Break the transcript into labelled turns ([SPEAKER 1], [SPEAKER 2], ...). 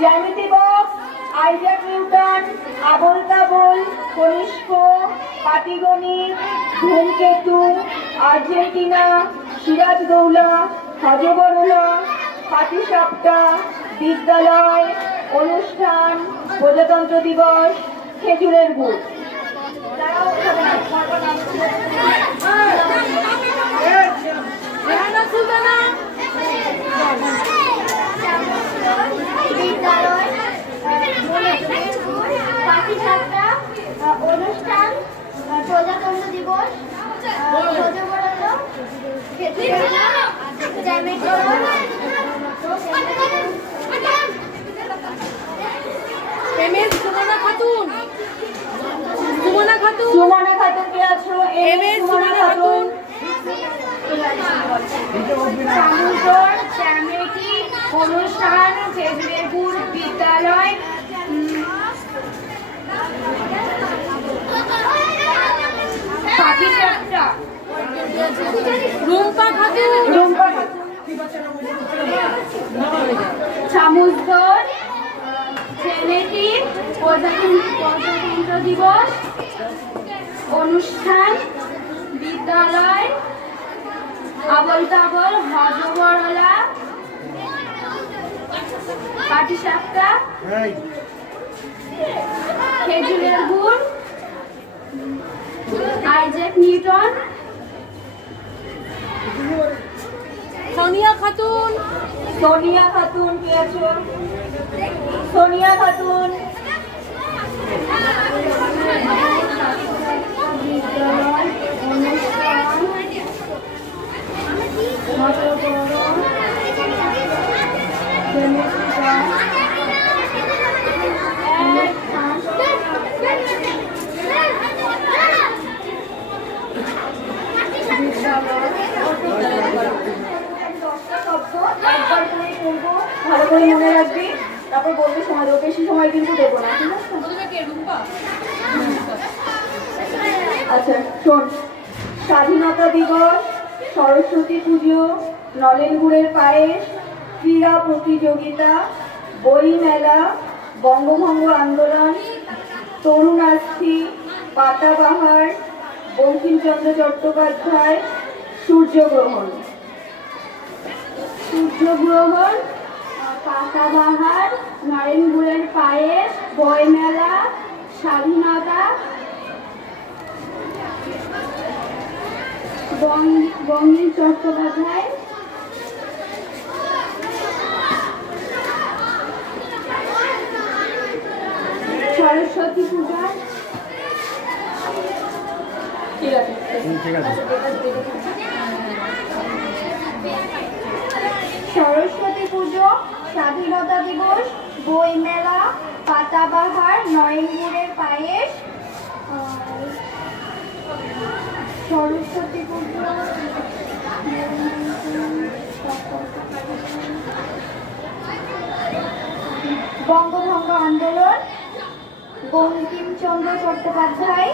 [SPEAKER 1] জ্যামিতি box Isaac Newton আবল তাবল কনিষ্ক, পাটিগণিত, ধূমকেতু, আর্জেন্টিনা, সিরাজ সিরাজদৌলা হজবরলা, পাটিসাপটা, বিদ্যালয়, অনুষ্ঠান, প্রজাতন্ত্র দিবস, খেজুরের গুড় তারাও
[SPEAKER 2] বিদ্যালয় পাঠিসাপটা অনুষ্ঠান আহ, প্রজাতন্ত্র দিবস ধ্বজবরণ্য জ্যামিতি
[SPEAKER 3] এম এস সুমনা খাতুন। সুমনা খাতুন।
[SPEAKER 1] সুমনা খাতুন কে আছো?
[SPEAKER 3] M S Sumana Khatun.
[SPEAKER 1] Samudra জ্যামিতি অনুষ্ঠান খেজুরের বিদ্যালয়।
[SPEAKER 3] রুম্পা খাতুন।
[SPEAKER 1] রুম্পা চামুচদর জেনেটিক প্রজাতন্ত্র দিবস অনুষ্ঠান বিদ্যালয় আবল তাবল হজবরলা পাটিসাপটা খেজুরের গুড় আইজ্যাক নিউটন
[SPEAKER 3] সোনিয়া খাতুন।
[SPEAKER 1] সোনিয়া খাতুন কে আছো সোনিয়া খাতুন। ভালো করে মনে রাখবি তারপর বলতে সময় দেবো বেশি সময় কিন্তু দেবো না ঠিক আছে? আচ্ছা শোন স্বাধীনতা দিবস সরস্বতী পুজো নলেন গুড়ের পায়েস ক্রীড়া প্রতিযোগিতা বই মেলা বঙ্গভঙ্গ আন্দোলন তরুণাস্থি পাতাবাহার বঙ্কিমচন্দ্র চট্টোপাধ্যায় সূর্যগ্রহণ। সূর্যগ্রহণ পাতাবাহার নরেন গুড়ের পায়েস বইমেলা স্বাধীনতা বং- বঙ্গীম চট্টোপাধ্যায়। সরস্বতী পূজা। ঠিক আছে।
[SPEAKER 4] ঠিক আছে
[SPEAKER 2] সরস্বতী পুজো স্বাধীনতা দিবস বইমেলা পাতাবাহার নয়নপুরের পায়েস সরস্বতী পুজো বঙ্গভঙ্গ আন্দোলন বঙ্কিমচন্দ্র চট্টোপাধ্যায়